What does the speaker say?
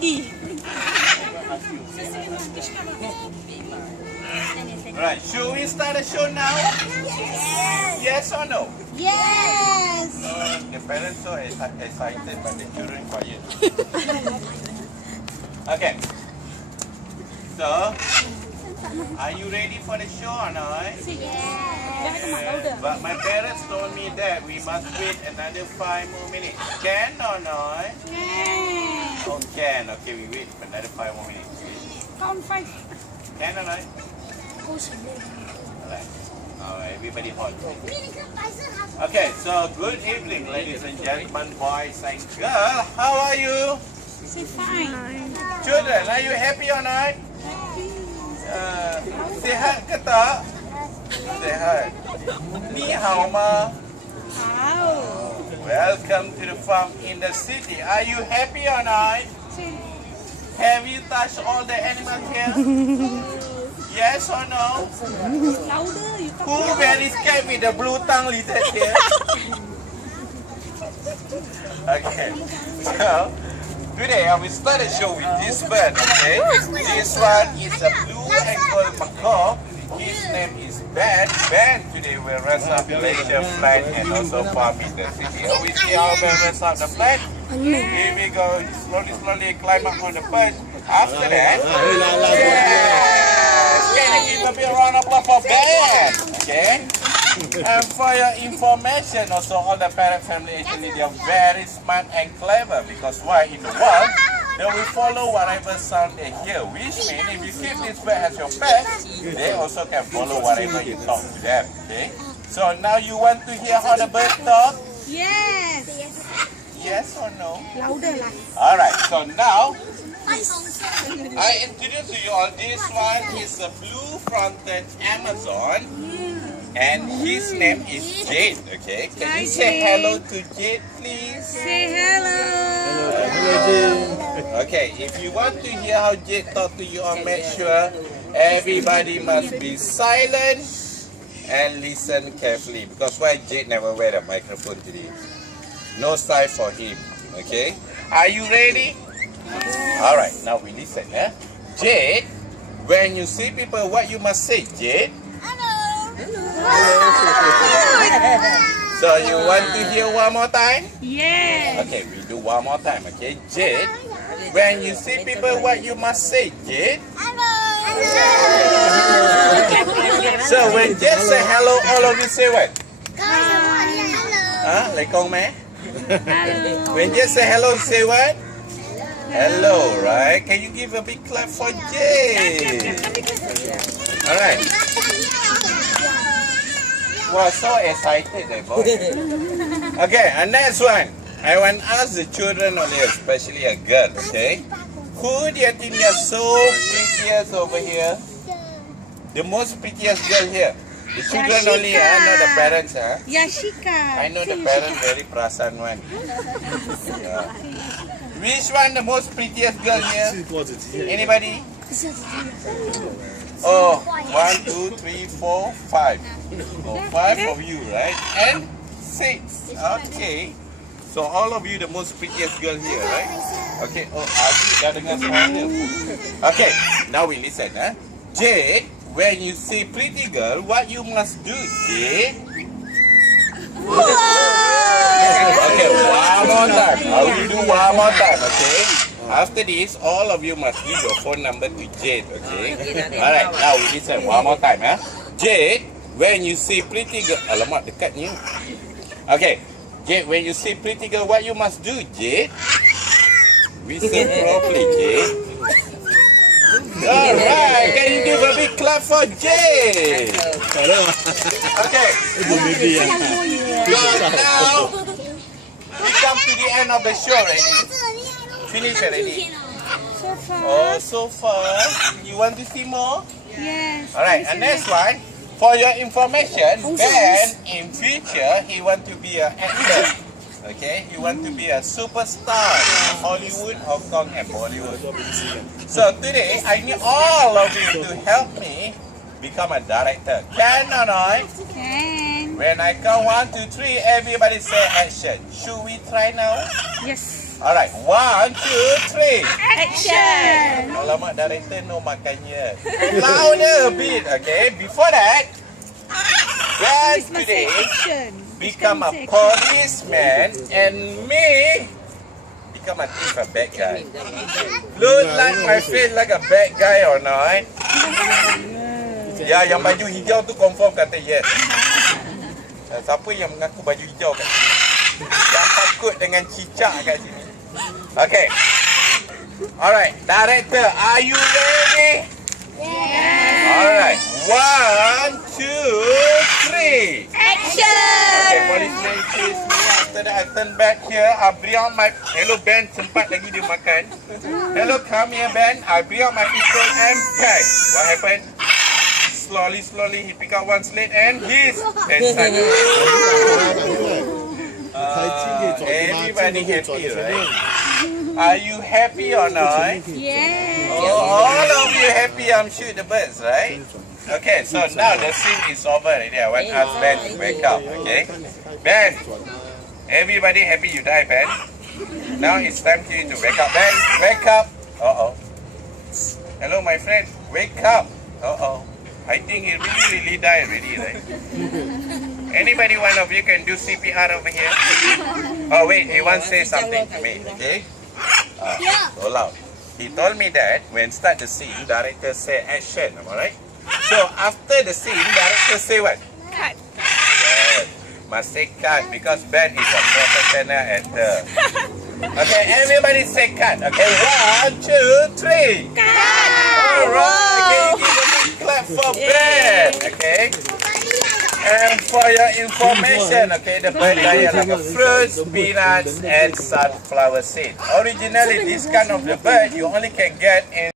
ready. Alright, should we start the show now? Yes. Yes or no? Yes. The parents so excited, but the children quiet. Okay. So, are you ready for the show or not? But my parents told me that we must wait another 5 more minutes. Can or not? Yes. Oh, can. Okay, we wait for another 5 more minutes. Count 5. Can or not? Alright. Alright, everybody hot. Okay, so good evening, ladies and gentlemen, boys and girls. How are you? Say fine. Children, are you happy or not? Sihat ke tak? Sihat. Ni hao ma. How? Welcome to the farm in the city. Are you happy or not? Say Have you touched all the animals here? Yes or no? louder. You talk Who very scared with the blue tongue lizard here? Okay, so today I will start the show with this bird, okay? This one is a blue and gold macaw. His name is Ben. Ben today will rest up Malaysia flight and also farm in the city. We see how Ben rests up the flight. Here we go, slowly climb up on the perch. After that, can you give a big round of applause for Ben? Okay? And for your information, also all the parrot family actually they are very smart and clever because why in the world they will follow whatever sound they hear. Which means if you keep this bird as your pet, they also can follow whatever you talk to them. Okay? So now you want to hear how the bird talk? Yes. Yes or no? Louder lah. Alright, so now I introduce to you all this one is a blue-fronted Amazon and his name is Jade, okay? Can you say hello to Jade, please? Say hello. Okay, if you want to hear how Jade talk to you, I'll make sure everybody must be silent and listen carefully because why Jade never wear the microphone today? No style for him, okay? Are you ready? Alright, now we listen, eh? Jade, when you see people, what you must say, Jade? So you want to hear one more time? Yes. Okay, we do one more time, okay? Jade, when you see people, what you must say, Jade? So when Jade say hello, all of you say what? Lekong meh? When Jade say hello, say what? Hello, right? Can you give a big clap for Jade? Alright. Wow, so excited, boy. Okay, and next one. I want to ask the children only, especially a girl, okay? Who do you think is so prettiest over here? The most prettiest girl here. The children only, not the parents, huh? Yashika. I know the parents very perasan one. Yeah. Which one the most prettiest girl here? Anybody? Oh, 1, 2, 3, 4, 5. Oh, 5 of you, right? And 6. Okay. So all of you the most prettiest girl here, right? Okay. Oh, Adi dah dengar suara. Okay. Now we listen, huh? Jade, when you see pretty girl, what you must do, Jade? Okay, one more time. I will do one more time, okay? After this, all of you must give your phone number to Jade, okay? Alright, now we listen one more time, huh? Jade, when you see pretty girl... Alamak, dekat ni. Okay, Jade, when you see pretty girl, what you must do, Jade? Whistle properly, Jade. Alright, can you give a big clap for Jade? Okay. Good, now we come to the end of the show already. Finish already. So far. Oh, so far. You want to see more? Yes. Alright, and next one. For your information, Ben in future he want to be an actor. Okay, he want to be a superstar in Hollywood, Hong Kong, and Bollywood. So today I need all of you to help me become a director. Can or not? Can. When I count 1, 2, 3, everybody say action. Should we try now? Yes. Alright, 1, 2, 3. Action. Alamak, director no makannya. Louder a bit, okay? Before that, Ben This must say today action. become a policeman and me become a thief, a bad guy. Look like my face like a bad guy or not? Ya, yang baju hijau tu confirm kata yes. Siapa yang mengaku baju hijau kat sini? Yang takut dengan cicak kat sini. Okay. Alright, director, are you ready? Alright, 1, 2, 3. Action. Okay, policeman chase me. After that, I turn back here. I bring out my... Hello, Ben. Sempat lagi dia makan. Hello, come here, Ben. I bring out my pistol and bang. What happened? Slowly, he pick up one slate and he's inside. Everybody happy, right? Are you happy or not? Yes. Oh, all of you happy, I'm sure the birds, right? Okay, so now the scene is over already. I want us Ben to wake up, okay? Ben, everybody happy you die, Ben? Now it's time for you to wake up. Ben, wake up. Uh-oh. Hello, my friend. Wake up. Uh-oh. I think he really died already, right? Anybody, one of you can do CPR over here? Oh, wait, he wants to say something to me, okay? So loud. He told me that when start the scene, director say action, am I right? So after the scene, director say what? Cut. Yes, must say cut because Ben is a professional actor. Okay, everybody say cut. Okay, 1, 2, 3. Cut. Alright, okay, give a big clap for Ben. Okay. And for your information, okay, the bird diet like a fruits, peanuts, and sunflower seed. Originally, this kind of the bird you only can get in